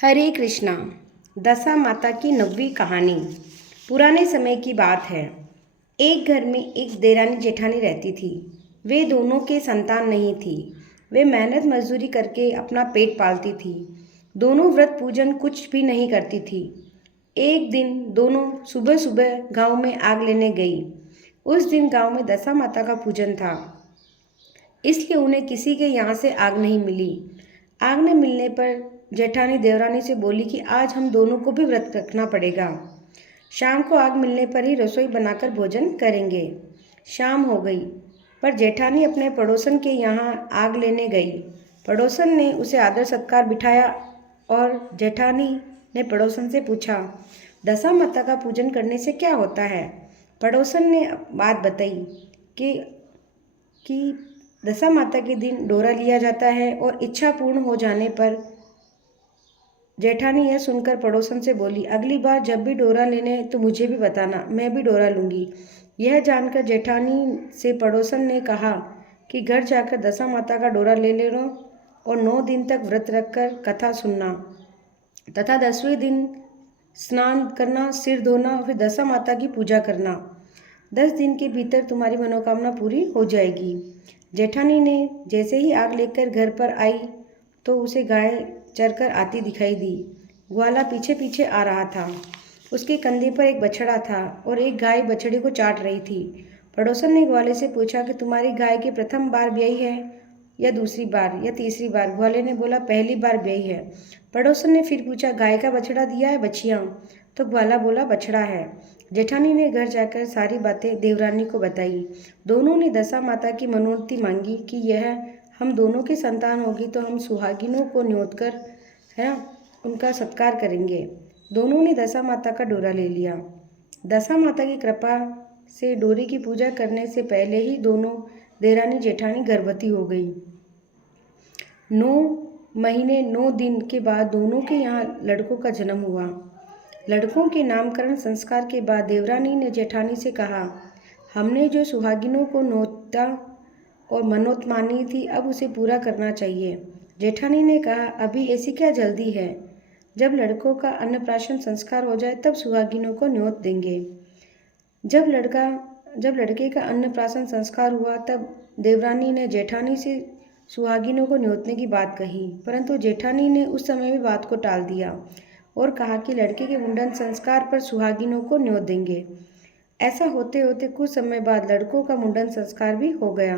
हरे कृष्णा। दशा माता की 9वीं कहानी। पुराने समय की बात है। एक घर में एक देरानी जेठानी रहती थी। वे दोनों के संतान नहीं थी। वे मेहनत मजदूरी करके अपना पेट पालती थी। दोनों व्रत पूजन कुछ भी नहीं करती थी। एक दिन दोनों सुबह सुबह गांव में आग लेने गई। उस दिन गांव में दशा माता का पूजन था, इसलिए उन्हें किसी के यहाँ से आग नहीं मिली। आग न मिलने पर जेठानी देवरानी से बोली कि आज हम दोनों को भी व्रत रखना पड़ेगा। शाम को आग मिलने पर ही रसोई बनाकर भोजन करेंगे। शाम हो गई, पर जेठानी अपने पड़ोसन के यहाँ आग लेने गई। पड़ोसन ने उसे आदर सत्कार बिठाया और जेठानी ने पड़ोसन से पूछा, दशा माता का पूजन करने से क्या होता है। पड़ोसन ने बात बताई कि दशा माता के दिन डोरा लिया जाता है और इच्छा पूर्ण हो जाने पर। जेठानी यह सुनकर पड़ोसन से बोली, अगली बार जब भी डोरा लेने तो मुझे भी बताना, मैं भी डोरा लूँगी। यह जानकर जेठानी से पड़ोसन ने कहा कि घर जाकर दशा माता का डोरा ले लेना और 9 दिन तक व्रत रखकर कथा सुनना तथा 10वें दिन स्नान करना, सिर धोना, फिर दशा माता की पूजा करना। 10 दिन के भीतर तुम्हारी मनोकामना पूरी हो जाएगी। जेठानी ने जैसे ही आग लेकर घर पर आई तो उसे गाय चरकर आती दिखाई दी। ग्वाला पीछे पीछे आ रहा था। उसके कंधे पर एक बछड़ा था और एक गाय बछड़े को चाट रही थी। पड़ोसन ने ग्वाले से पूछा कि तुम्हारी गाय की प्रथम बार ब्याई है या दूसरी बार या तीसरी बार। ग्वाले ने बोला, पहली बार ब्याई है। पड़ोसन ने फिर पूछा, गाय का बछड़ा दिया है बछिया? तो ग्वाला बोला, बछड़ा है। जेठानी ने घर जाकर सारी बातें देवरानी को बताई। दोनों ने दशा माता की मनोरथी मांगी कि यह हम दोनों की संतान होगी तो हम सुहागिनों को न्योत कर उनका सत्कार करेंगे। दोनों ने दशा माता का डोरा ले लिया। दशा माता की कृपा से डोरे की पूजा करने से पहले ही दोनों देरानी जेठानी गर्भवती हो गई। 9 महीने 9 दिन के बाद दोनों के यहाँ लड़कों का जन्म हुआ। लड़कों के नामकरण संस्कार के बाद देवरानी ने जेठानी से कहा, हमने जो सुहागिनों को न्योता और मनोत मानी थी, अब उसे पूरा करना चाहिए। जेठानी ने कहा, अभी ऐसी क्या जल्दी है? जब लड़कों का अन्नप्राशन संस्कार हो जाए तब सुहागिनों को न्योत देंगे। जब लड़के का अन्नप्राशन संस्कार हुआ तब देवरानी ने जेठानी से सुहागिनों को न्योतने की बात कही, परंतु जेठानी ने उस समय भी बात को टाल दिया और कहा कि लड़के के मुंडन संस्कार पर सुहागिनों को न्योत देंगे। ऐसा होते होते कुछ समय बाद लड़कों का मुंडन संस्कार भी हो गया।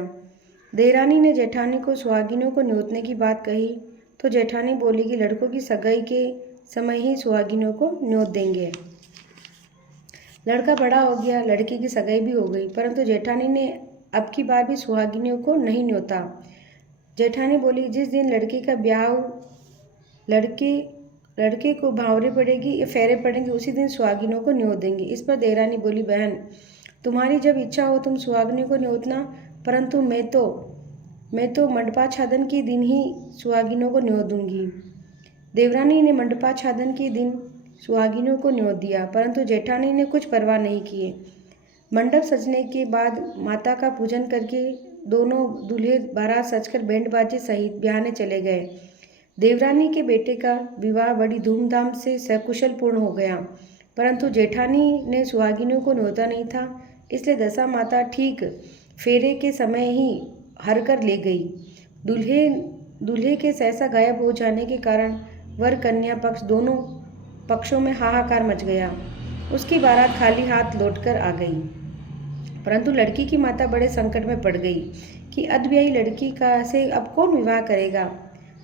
देवरानी ने जेठानी को सुहागिनों को न्योतने की बात कही तो जेठानी बोली कि लड़कों की सगाई के समय ही सुहागिनों को न्योत देंगे। लड़का बड़ा हो गया, लड़की की सगाई भी हो गई, परंतु जेठानी ने अब की बार भी सुहागिनों को नहीं न्योता। जेठानी बोली, जिस दिन लड़की का ब्याह लड़के को भावरे पड़ेगी या फेरे पड़ेंगे उसी दिन सुहागिनों को न्योत देंगे। इस पर देवरानी बोली, बहन तुम्हारी जब इच्छा हो तुम सुहागिनों को न्योतना, परंतु मैं तो मंडपाच्छादन के दिन ही सुहागिनों को न्योत दूंगी। देवरानी ने मंडपाच्छादन के दिन सुहागिनों को न्योत दिया, परंतु जेठानी ने कुछ परवाह नहीं किए। मंडप सजने के बाद माता का पूजन करके दोनों दूल्हे बारात सजकर बैंड बाजे सहित ब्याहने चले गए। देवरानी के बेटे का विवाह बड़ी धूमधाम से सकुशल पूर्ण हो गया, परंतु जेठानी ने सुहागिनों को न्योता नहीं था, इसलिए दशा माता ठीक फेरे के समय ही हर कर ले गई। दूल्हे के सहसा गायब हो जाने के कारण वर कन्या पक्ष दोनों पक्षों में हाहाकार मच गया। उसकी बारात खाली हाथ लौटकर आ गई, परंतु लड़की की माता बड़े संकट में पड़ गई कि अधब्याही लड़की का से अब कौन विवाह करेगा।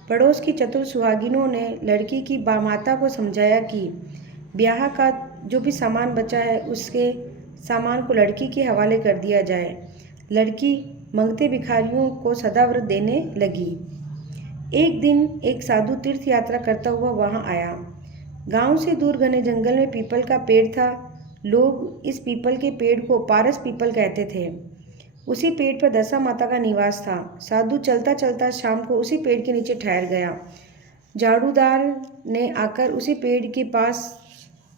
पड़ोस की चतुर सुहागिनों ने लड़की की माता को समझाया कि ब्याह का जो भी सामान बचा है उसके सामान को लड़की के हवाले कर दिया जाए। लड़की मंगते भिखारियों को सदाव्रत देने लगी। एक दिन एक साधु तीर्थ यात्रा करता हुआ वहां आया। गांव से दूर घने जंगल में पीपल का पेड़ था। लोग इस पीपल के पेड़ को पारस पीपल कहते थे। उसी पेड़ पर दशा माता का निवास था। साधु चलता चलता शाम को उसी पेड़ के नीचे ठहर गया। झाड़ूदार ने आकर उसी पेड़ के पास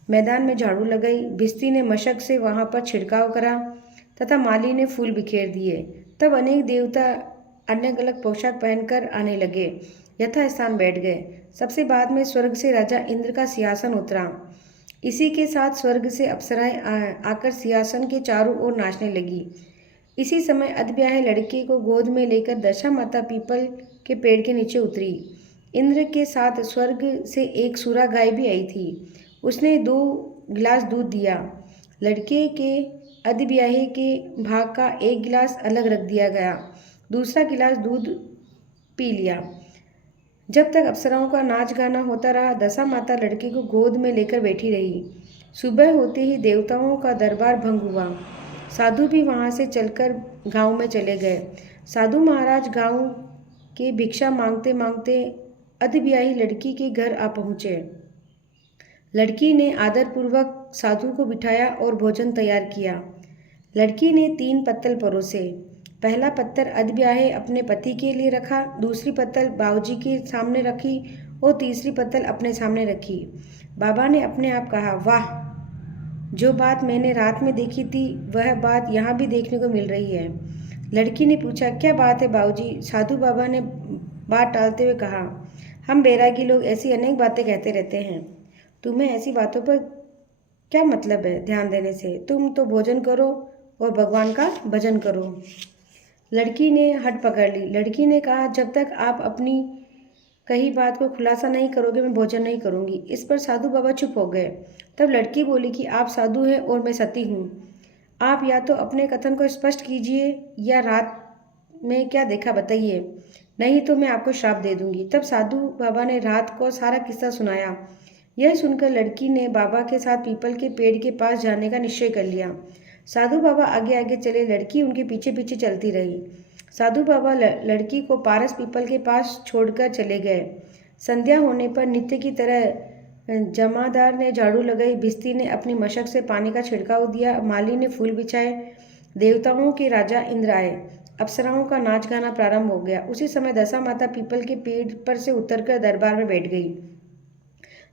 मैदान में झाड़ू लगाई। भिस्ती ने मशक से वहां पर छिड़काव करा तथा माली ने फूल बिखेर दिए। तब अनेक देवता अलग अलग पोशाक पहनकर आने लगे, यथास्थान बैठ गए। सबसे बाद में स्वर्ग से राजा इंद्र का सिंहासन उतरा। इसी के साथ स्वर्ग से अप्सराएं आकर सिंहासन के चारों ओर नाचने लगी। इसी समय अधब्याहे लड़के को गोद में लेकर दशा माता पीपल के पेड़ के नीचे उतरी। इंद्र के साथ स्वर्ग से एक सूरा गाय भी आई थी। उसने 2 गिलास दूध दिया। लड़के के अधब्याहे के भाग का 1 गिलास अलग रख दिया गया। दूसरा गिलास दूध पी लिया। जब तक अप्सराओं का नाच गाना होता रहा, दशा माता लड़के को गोद में लेकर बैठी रही। सुबह होते ही देवताओं का दरबार भंग हुआ। साधु भी वहां से चलकर गांव में चले गए। साधु महाराज गांव के भिक्षा मांगते मांगते अधब्याही लड़की के घर आ पहुँचे। लड़की ने आदरपूर्वक साधु को बिठाया और भोजन तैयार किया। लड़की ने 3 पत्तल परोसे। पहला पत्तल अधब्याहे अपने पति के लिए रखा, दूसरी पत्तल बाबूजी के सामने रखी और तीसरी पत्तल अपने सामने रखी। बाबा ने अपने आप कहा, वाह, जो बात मैंने रात में देखी थी वह बात यहाँ भी देखने को मिल रही है। लड़की ने पूछा, क्या बात है बाबूजी? साधु बाबा ने बात टालते हुए कहा, हम बैरागी लोग ऐसी अनेक बातें कहते रहते हैं। तुम्हें ऐसी बातों पर क्या मतलब है ध्यान देने से? तुम तो भोजन करो और भगवान का भजन करो। लड़की ने हट पकड़ ली। लड़की ने कहा, जब तक आप अपनी कही बात को खुलासा नहीं करोगे मैं भोजन नहीं करूंगी। इस पर साधु बाबा चुप हो गए। तब लड़की बोली कि आप साधु हैं और मैं सती हूँ। आप या तो अपने कथन को स्पष्ट कीजिए या रात में क्या देखा बताइए, नहीं तो मैं आपको श्राप दे दूंगी। तब साधु बाबा ने रात को सारा किस्सा सुनाया। यह सुनकर लड़की ने बाबा के साथ पीपल के पेड़ के पास जाने का निश्चय कर लिया। साधु बाबा आगे आगे चले, लड़की उनके पीछे पीछे चलती रही। साधु बाबा लड़की को पारस पीपल के पास छोड़कर चले गए। संध्या होने पर नित्य की तरह जमादार ने झाड़ू लगाई, भिस्ती ने अपनी मशक से पानी का छिड़काव दिया, माली ने फूल बिछाए। देवताओं के राजा इंद्र आए। अप्सराओं का नाच गाना प्रारंभ हो गया। उसी समय दशा माता पीपल के पेड़ पर से उतरकर दरबार में बैठ गई।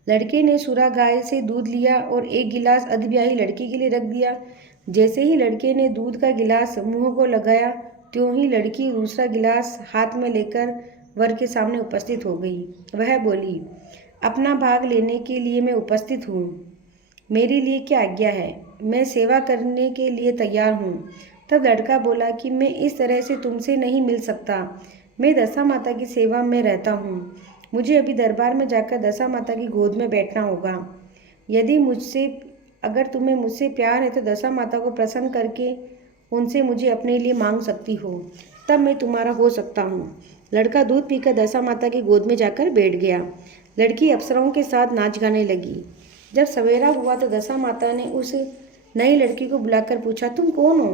लड़के ने सुरा गाय से दूध लिया और 1 गिलास अधब्याही लड़की के लिए रख दिया। जैसे ही लड़के ने दूध का गिलास मुंह को लगाया, त्यों ही लड़की दूसरा गिलास हाथ में लेकर वर के सामने उपस्थित हो गई। वह बोली, अपना भाग लेने के लिए मैं उपस्थित हूँ। मेरे लिए क्या आज्ञा है? मैं सेवा करने के लिए तैयार हूँ। तब लड़का बोला कि मैं इस तरह से तुमसे नहीं मिल सकता। मैं दशा माता की सेवा में रहता हूँ। मुझे अभी दरबार में जाकर दशा माता की गोद में बैठना होगा। अगर तुम्हें मुझसे प्यार है तो दशा माता को प्रसन्न करके उनसे मुझे अपने लिए मांग सकती हो, तब मैं तुम्हारा हो सकता हूँ। लड़का दूध पीकर दशा माता की गोद में जाकर बैठ गया। लड़की अप्सराओं के साथ नाच गाने लगी। जब सवेरा हुआ तो दशा माता ने उस नई लड़की को बुलाकर पूछा, तुम कौन हो?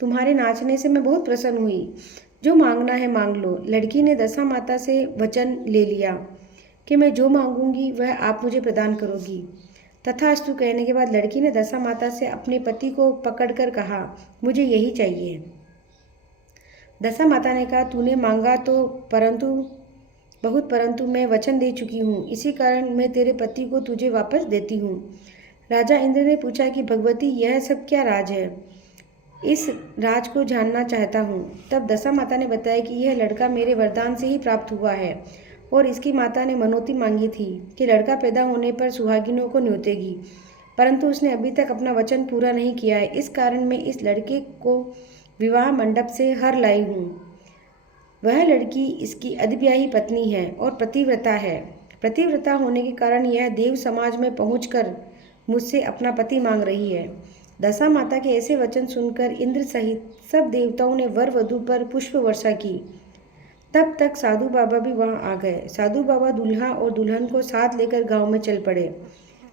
तुम्हारे नाचने से मैं बहुत प्रसन्न हुई। जो मांगना है मांग लो। लड़की ने दशा माता से वचन ले लिया कि मैं जो मांगूंगी वह आप मुझे प्रदान करोगी। तथास्तु कहने के बाद लड़की ने दशा माता से अपने पति को पकड़कर कहा, मुझे यही चाहिए। दशा माता ने कहा, तूने मांगा तो परंतु मैं वचन दे चुकी हूँ, इसी कारण मैं तेरे पति को तुझे वापस देती हूँ। राजा इंद्र ने पूछा कि भगवती, यह सब क्या राज है? इस राज को जानना चाहता हूँ। तब दशा माता ने बताया कि यह लड़का मेरे वरदान से ही प्राप्त हुआ है और इसकी माता ने मनोती मांगी थी कि लड़का पैदा होने पर सुहागिनों को न्योतेगी, परंतु उसने अभी तक अपना वचन पूरा नहीं किया है। इस कारण मैं इस लड़के को विवाह मंडप से हर लाई हूँ। वह लड़की इसकी अधब्याही पत्नी है और पतिव्रता है। पतिव्रता होने के कारण यह देव समाज में पहुंचकर मुझसे अपना पति मांग रही है। दशा माता के ऐसे वचन सुनकर इंद्र सहित सब देवताओं ने वर वधू पर पुष्प वर्षा की। तब तक साधु बाबा भी वहां आ गए। साधु बाबा दूल्हा और दुल्हन को साथ लेकर गांव में चल पड़े।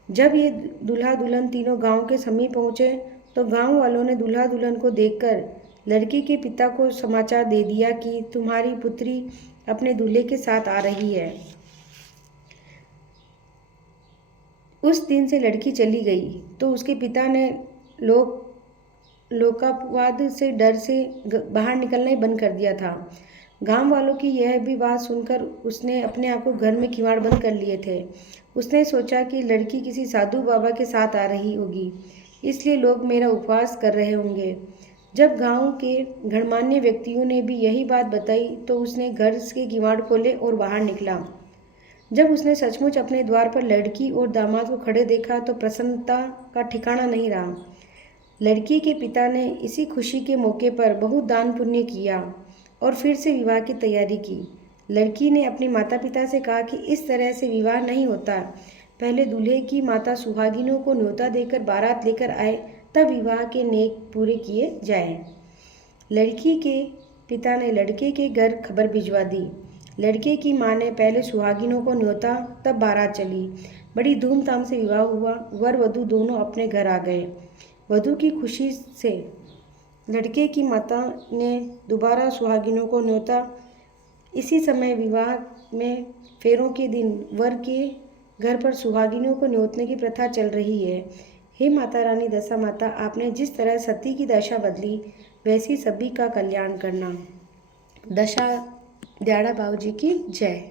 जब ये दूल्हा दुल्हन तीनों गांव के समीप पहुंचे तो गांव वालों ने दूल्हा दुल्हन को देखकर लड़की के पिता को समाचार दे दिया कि तुम्हारी पुत्री अपने दूल्हे के साथ आ रही है। उस दिन से लड़की चली गई तो उसके पिता ने लोकापवाद से डर से बाहर निकलना ही बंद कर दिया था। गांव वालों की यह भी बात सुनकर उसने अपने आप को घर में किवाड़ बंद कर लिए थे। उसने सोचा कि लड़की किसी साधु बाबा के साथ आ रही होगी, इसलिए लोग मेरा उपवास कर रहे होंगे। जब गांव के गणमान्य व्यक्तियों ने भी यही बात बताई तो उसने घर के किवाड़ खोले और बाहर निकला। जब उसने सचमुच अपने द्वार पर लड़की और दामाद को खड़े देखा तो प्रसन्नता का ठिकाना नहीं रहा। लड़की के पिता ने इसी खुशी के मौके पर बहुत दान पुण्य किया और फिर से विवाह की तैयारी की। लड़की ने अपने माता पिता से कहा कि इस तरह से विवाह नहीं होता, पहले दूल्हे की माता सुहागिनों को न्योता देकर बारात लेकर आए, तब विवाह के नेक पूरे किए जाएं। लड़की के पिता ने लड़के के घर खबर भिजवा दी। लड़के की माँ ने पहले सुहागिनों को न्योता, तब बारात चली। बड़ी धूमधाम से विवाह हुआ। वर वधू दोनों अपने घर आ गए। वधू की खुशी से लड़के की माता ने दोबारा सुहागिनों को न्योता। इसी समय विवाह में फेरों के दिन वर के घर पर सुहागिनों को न्योतने की प्रथा चल रही है। हे माता रानी दशा माता, आपने जिस तरह सती की दशा बदली, वैसी सभी का कल्याण करना। दशा दयाड़ा बाबूजी की जय।